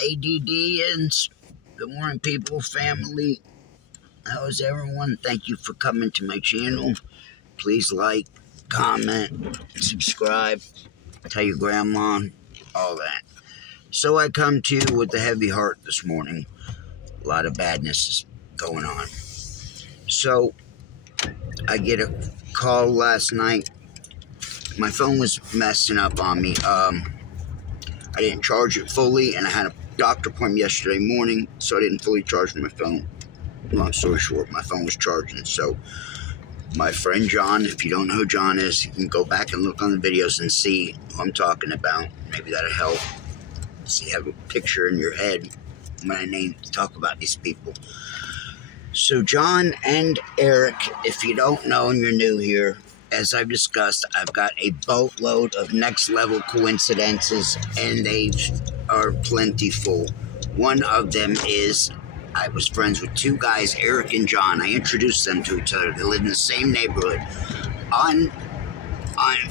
ADDians. Good morning, people, family. How is everyone? Thank you for coming to my channel. Please like, comment, subscribe, tell your grandma, all that. So I come to you with a heavy heart this morning. A lot of badness is going on. So I get a call last night. My phone was messing up on me. I didn't charge it fully, and I had a doctor appointment yesterday morning, so I didn't fully charge my phone. Long story short, my phone was charging. So my friend John, if you don't know who John is, you can go back and look on the videos and see who I'm talking about. Maybe that'll help. So you have a picture in your head when I talk about these people. So John and Eric, if you don't know and you're new here, as I've discussed, I've got a boatload of next level coincidences, and they are plentiful. One of them is I was friends with two guys, Eric and John. I introduced them to each other. They live in the same neighborhood. On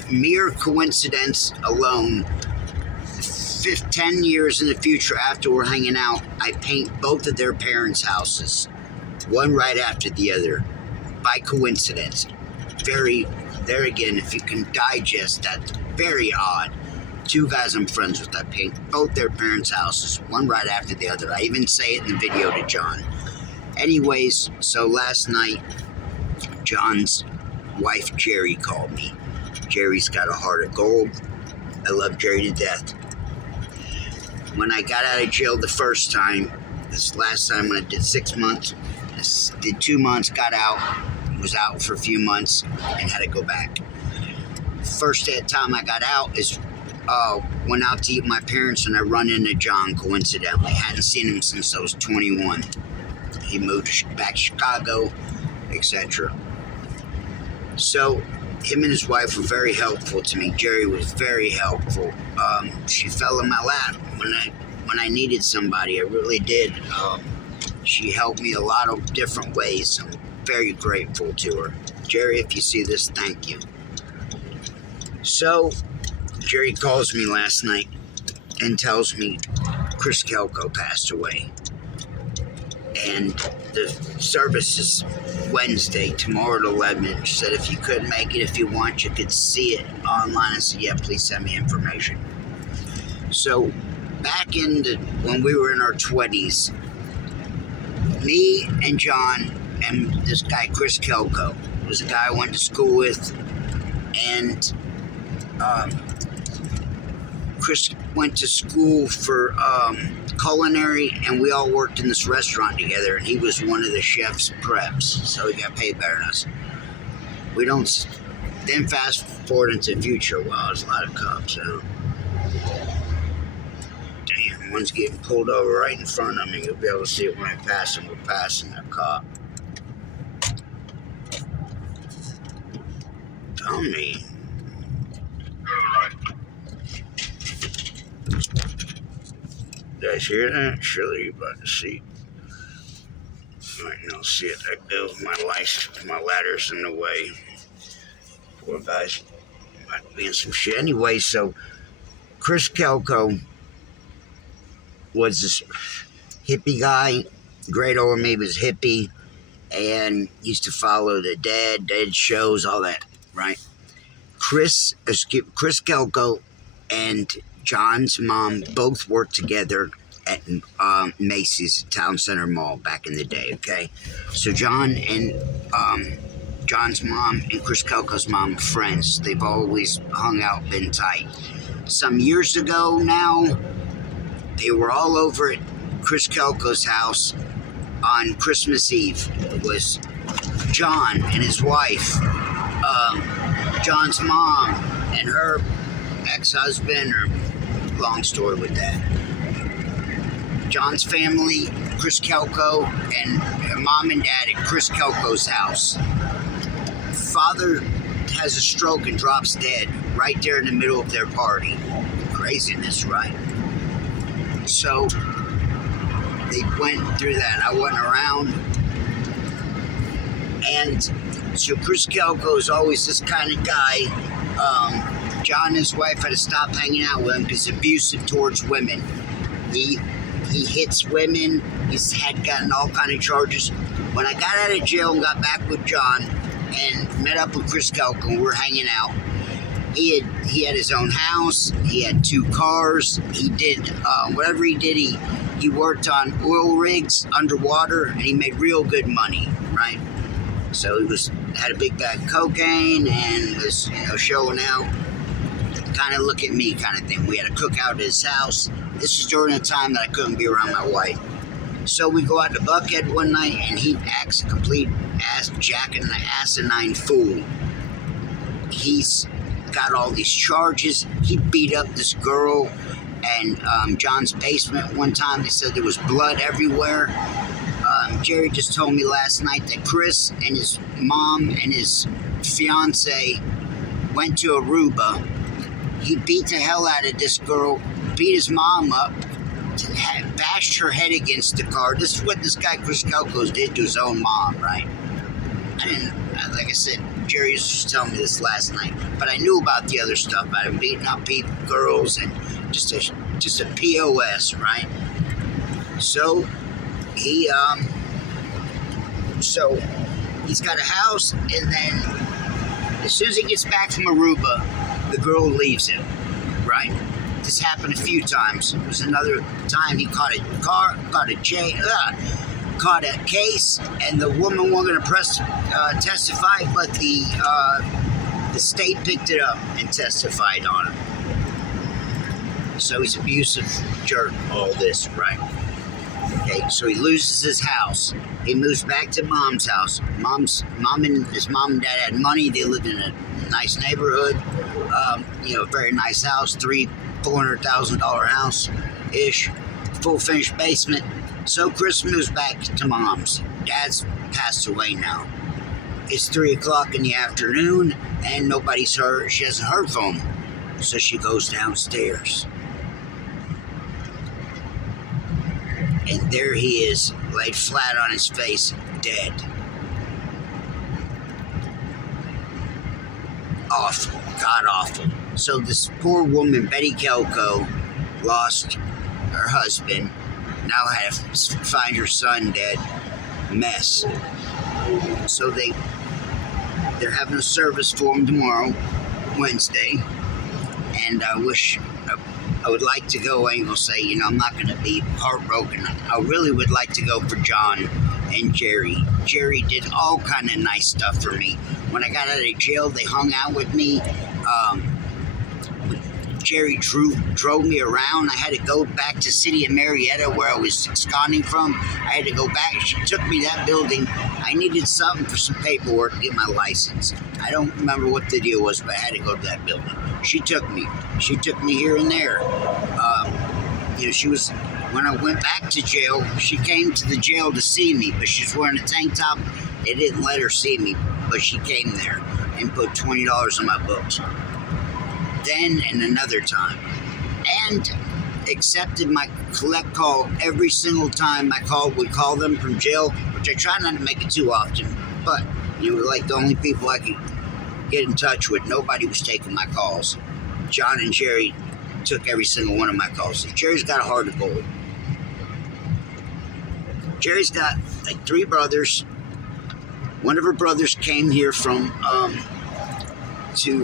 mere coincidence alone, 10 years in the future after we're hanging out, I paint both of their parents' houses, one right after the other, by coincidence. There again, if you can digest that, very odd. Two guys I'm friends with, I paint both their parents' houses, one right after the other. I even say it in the video to John. Anyways, so last night, John's wife, Jerry, called me. Jerry's got a heart of gold. I love Jerry to death. When I got out of jail the first time, this last time when I did 6 months, did 2 months, got out, was out for a few months, and had to go back. First time I got out is went out to eat with my parents, and I run into John coincidentally. Hadn't seen him since I was 21. He moved back to Chicago, etc. So him and his wife were very helpful to me. Jerry was very helpful. She fell in my lap when I needed somebody. I really did. She helped me a lot of different ways. I'm very grateful to her. Jerry, if you see this, thank you. So Jerry calls me last night and tells me Chris Kelko passed away. And the service is Wednesday, tomorrow at 11. She said if you couldn't make it, if you want, you could see it online. I said, yeah, please send me information. So back when we were in our 20s, me and John and this guy, Chris Kelko, was a guy I went to school with, and Chris went to school for culinary, and we all worked in this restaurant together, and he was one of the chef's preps, so he got paid better than us. We don't, then fast forward into the future. Wow, there's a lot of cops out. Damn, one's getting pulled over right in front of me. You'll be able to see it when I pass him. We're passing that cop. Tell me. You guys hear that? Surely you're about to see. Right, you don't see it. I go. My ladder's in the way. Poor guys might be in some shit. Anyway, so Chris Kelko was this hippie guy. Great old me was hippie, and used to follow the dead shows, all that, right? Chris Kelko and John's mom both worked together at Macy's Town Center Mall back in the day, okay? So John and John's mom and Chris Kelko's mom are friends. They've always hung out, been tight. Some years ago now, they were all over at Chris Kelko's house on Christmas Eve. It was John and his wife, John's mom and her ex-husband, or long story with that. John's family, Chris Kelko, and her mom and dad at Chris Kelko's house. Father has a stroke and drops dead right there in the middle of their party. Craziness, right? So they went through that. I wasn't around. And so Chris Kelko is always this kind of guy. John and his wife had to stop hanging out with him because he's abusive towards women. He He hits women. He's had gotten all kind of charges. When I got out of jail and got back with John and met up with Chris Kelko, we're hanging out. He had his own house. He had 2 cars. He did whatever he did. He worked on oil rigs underwater, and he made real good money, right? So he had a big bag of cocaine and was showing out. Kind of look at me kind of thing. We had a cookout at his house. This is during the time that I couldn't be around my wife. So we go out to Buckhead one night, and he acts a complete ass jacking an asinine fool. He's got all these charges. He beat up this girl and John's basement one time. They said there was blood everywhere. Jerry just told me last night that Chris and his mom and his fiance went to Aruba. He beat the hell out of this girl, beat his mom up, bashed her head against the car. This is what this guy Chris Kelko did to his own mom, right? Like I said, Jerry was just telling me this last night, but I knew about the other stuff about him beating up people, girls, and just a POS, right? So he's got a house, and then as soon as he gets back from Aruba, the girl leaves him, right? This happened a few times. There was another time he caught a case, and the woman wasn't going to testify, but the state picked it up and testified on him. So he's abusive, jerk, all this, right? Okay, so he loses his house. He moves back to mom's house. His mom and dad had money. They lived in a nice neighborhood, a very nice house, $400,000 house-ish, full finished basement. So Chris moves back to mom's. Dad's passed away now. It's 3 o'clock in the afternoon, and nobody's heard. She hasn't heard from him. So she goes downstairs. And there he is, laid flat on his face, dead. Awful, god awful. So this poor woman, Betty Kelko, lost her husband. Now had to find her son dead. Mess. So they're having a service for him tomorrow, Wednesday. And I would like to go. I ain't gonna say, I'm not gonna be heartbroken. I really would like to go for John and Jerry. Jerry did all kind of nice stuff for me. When I got out of jail, they hung out with me. Jerry drove me around. I had to go back to City of Marietta, where I was absconding from. I had to go back. She took me to that building. I needed something for some paperwork to get my license. I don't remember what the deal was, but I had to go to that building. She took me here and there. When I went back to jail, she came to the jail to see me, but she's wearing a tank top. They didn't let her see me, but she came there and put $20 on my books. Then and another time. And accepted my collect call every single time I would call them from jail, which I try not to make it too often. But you were like the only people I could get in touch with. Nobody was taking my calls. John and Jerry took every single one of my calls. Jerry's got a heart of gold. Jerry's got like 3 brothers. One of her brothers came here from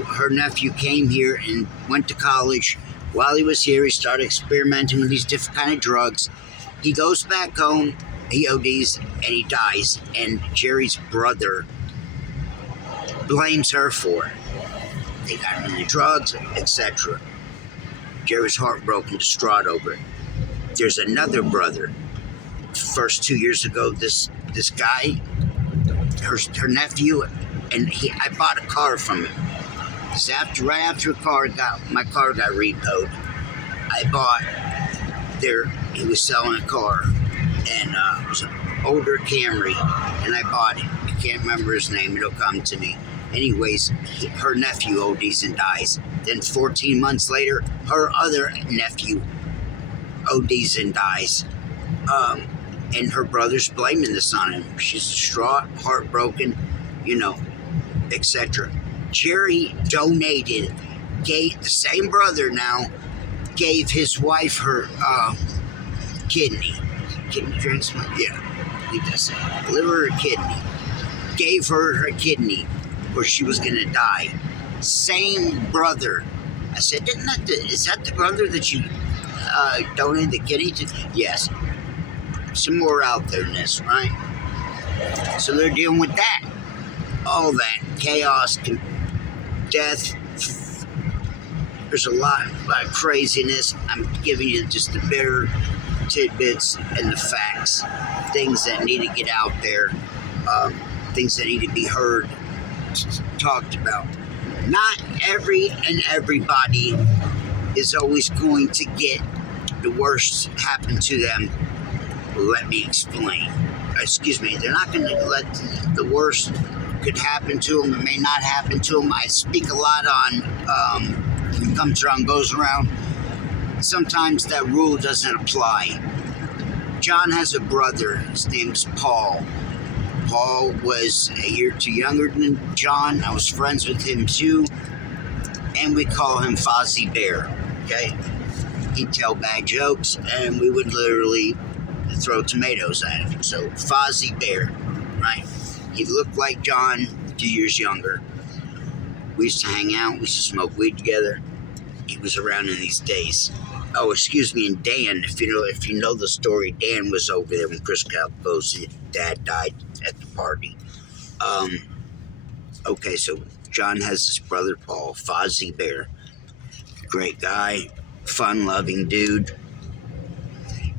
her nephew came here and went to college. While he was here, he started experimenting with these different kind of drugs. He goes back home, he ODs, and he dies. And Jerry's brother blames her for it. They got him into drugs, etc. Jerry's heartbroken, distraught over it. There's another brother. First 2 years ago, this guy, her nephew, and I bought a car from him. Right after my car got repoed, he was selling a car, and it was an older Camry, and I bought it. I can't remember his name, it'll come to me. Anyways, her nephew ODs and dies. Then 14 months later, her other nephew ODs and dies. And her brother's blaming this on him. She's distraught, heartbroken, etc. Jerry donated, the same brother now, gave his wife her kidney. Kidney transplant? Yeah. I think that's it. Liver or kidney. Gave her her kidney or she was going to die. Same brother. I said, is that the brother that you donated the kidney to? Yes. Some more out there than this, right? So they're dealing with that. All that chaos, death. There's a lot of craziness. I'm giving you just the bitter tidbits and the facts, things that need to get out there, things that need to be heard, talked about. Not everybody is always going to get the worst happen to them. Let me explain. Excuse me, they're not going to let the worst could happen to them. It may not happen to them. I speak a lot on comes around, goes around. Sometimes that rule doesn't apply. John has a brother. His name's Paul. Paul was a year or two younger than John. I was friends with him too. And we call him Fozzie Bear. Okay? He'd tell bad jokes and we would literally throw tomatoes at him. So Fozzie Bear, right? He looked like John, 2 years younger. We used to hang out. We used to smoke weed together. He was around in these days. Oh, excuse me, and Dan, if you know the story, Dan was over there when Chris Calpo's dad died at the party. Okay, so John has his brother Paul, Fozzie Bear. Great guy, fun-loving dude.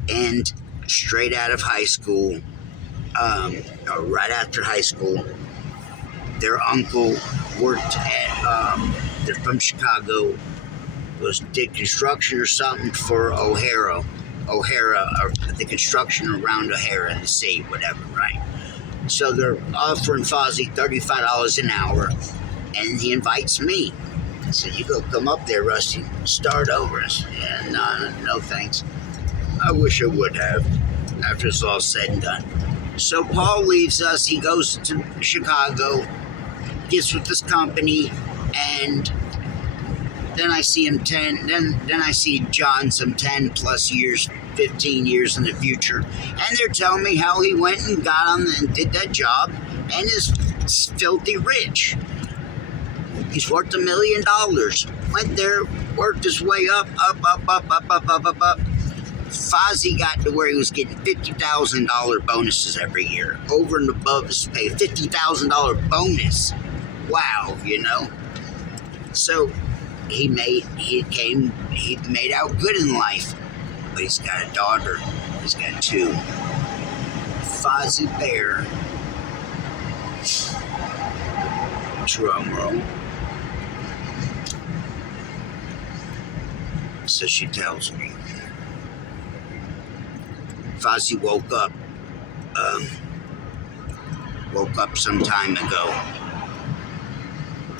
And straight out of high school, or right after high school, their uncle worked at, they're from Chicago, did construction or something for O'Hara, or the construction around O'Hara in the city, whatever, right? So they're offering Fozzie $35 an hour, and he invites me. I said, you go come up there, Rusty, start over. I said, yeah, no thanks. I wish I would have, after it's all said and done. So Paul leaves us, he goes to Chicago, gets with this company, and then I see him then I see John some 10 plus years, 15 years in the future. And they're telling me how he went and got on and did that job and is filthy rich. He's worth $1 million. Went there, worked his way up. Fozzie got to where he was getting $50,000 bonuses every year. Over and above his pay. $50,000 bonus. Wow, you know. So he made out good in life, but he's got a daughter. He's got two. Fozzie Bear. Drum roll. So she tells me. Fozzie woke up some time ago.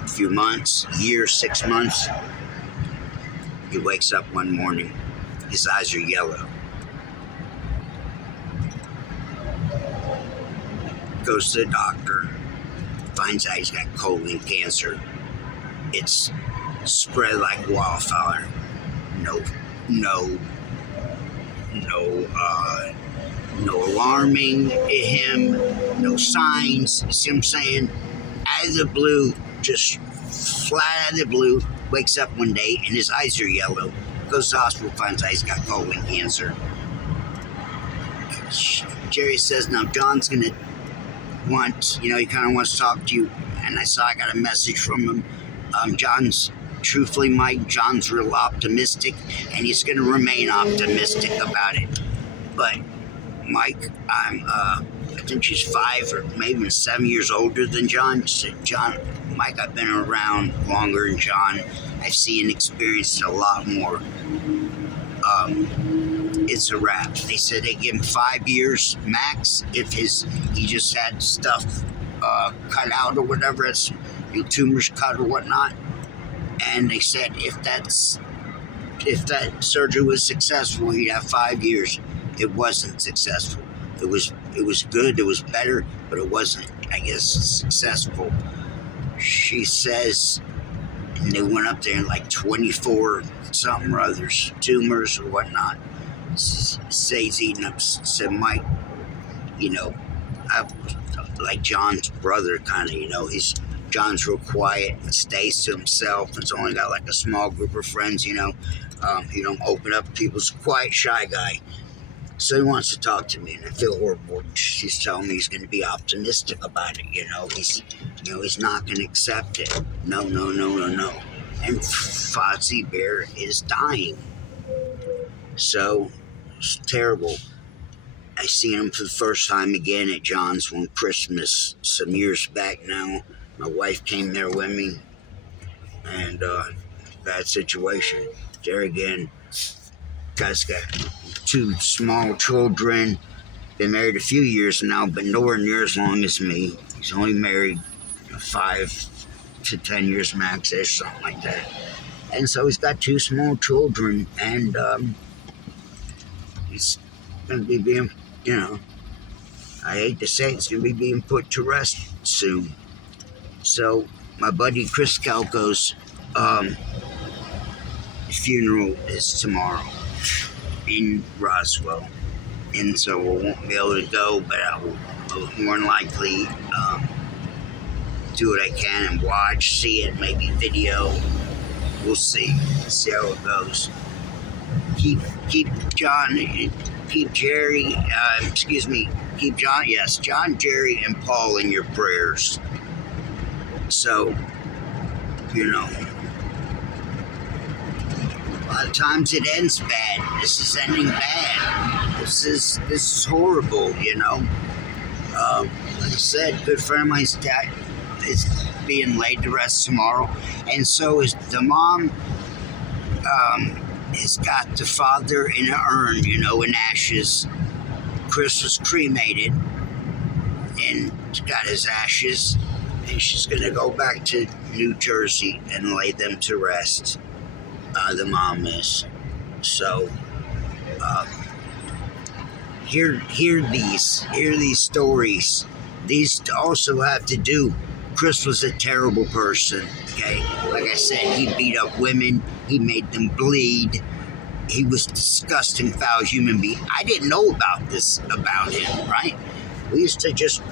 A few months, year, 6 months. He wakes up one morning. His eyes are yellow. Goes to the doctor. Finds out he's got colon cancer. It's spread like wildfire. No alarming him, no signs. You see what I'm saying? Out of the blue, just flat out of the blue, wakes up one day and his eyes are yellow. Goes to the hospital, finds out he's got colon cancer. Jerry says, now John's gonna he kind of wants to talk to you. And I got a message from him. Truthfully, Mike, John's real optimistic, and he's going to remain optimistic about it. But Mike, I think she's 5 or maybe 7 years older than John. She said, Mike, I've been around longer than John. I've seen and experienced a lot more. It's a wrap. They said they give him 5 years max if he just had stuff cut out or whatever, it's tumors cut or whatnot. And they said if that surgery was successful, he'd have 5 years. It wasn't successful. It was good. It was better, but it wasn't, I guess, successful. She says, and they went up there and like 24 something or others, tumors or whatnot. say he's eating up. Said Mike, you know, I like John's brother, kind of. John's real quiet and stays to himself. And's only got like a small group of friends. He don't open up to people. He's a quiet, shy guy. So he wants to talk to me, and I feel horrible. He's telling me he's going to be optimistic about it. He's not going to accept it. No. And Fozzie Bear is dying. So it's terrible. I seen him for the first time again at John's one Christmas some years back now. My wife came there with me, and bad situation. There again, guy's got 2 small children. Been married a few years now, but nowhere near as long as me. He's only married 5 to 10 years max-ish, something like that. And so he's got 2 small children, and he's going to be being, I hate to say it's going to be being put to rest soon. So my buddy Chris Calco's funeral is tomorrow in Roswell, and so we won't be able to go, but I will more than likely do what I can and watch, see it, maybe video. We'll see how it goes. Keep John, keep Jerry, keep John, Jerry, and Paul in your prayers. So, a lot of times it ends bad. This is ending bad. This is horrible, Like I said, good friend of mine's dad is being laid to rest tomorrow, and so is the mom. Has got the father in an urn, in ashes. Chris was cremated, and got his ashes, and she's gonna go back to New Jersey and lay them to rest. The mom is. So, hear these stories. These also have to do. Chris was a terrible person. Okay, like I said, he beat up women. He made them bleed. He was a disgusting, foul human being. I didn't know about this about him. Right? We used to just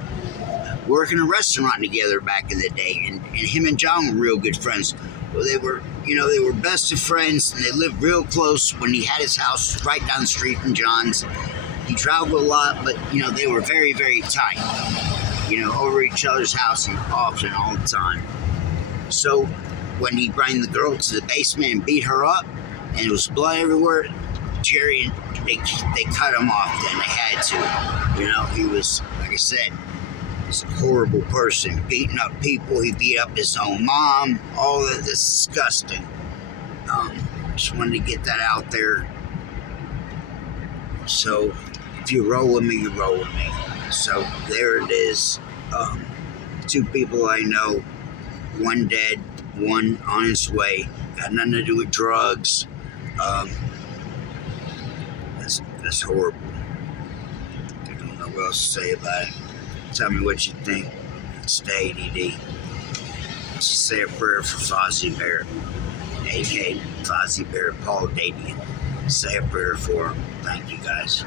work in a restaurant together back in the day, and him and John were real good friends. Well, they were best of friends, and they lived real close. When he had his house right down the street from John's, he traveled a lot, but they were very, very tight. Over each other's house and often all the time. So when he brought the girl to the basement and beat her up, and there was blood everywhere, Jerry, they cut him off. Then they had to. He was, like I said, he's a horrible person, beating up people. He beat up his own mom. All of this disgusting. Just wanted to get that out there. So if you roll with me, you roll with me. So there it is. 2 people I know, one dead, one on his way. Got nothing to do with drugs. That's horrible. I don't know what else to say about it. Tell me what you think. Stay ADD. Let's just say a prayer for Fozzie Bear, a.k.a. Fozzie Bear, Paul Dadian. Say a prayer for him. Thank you, guys.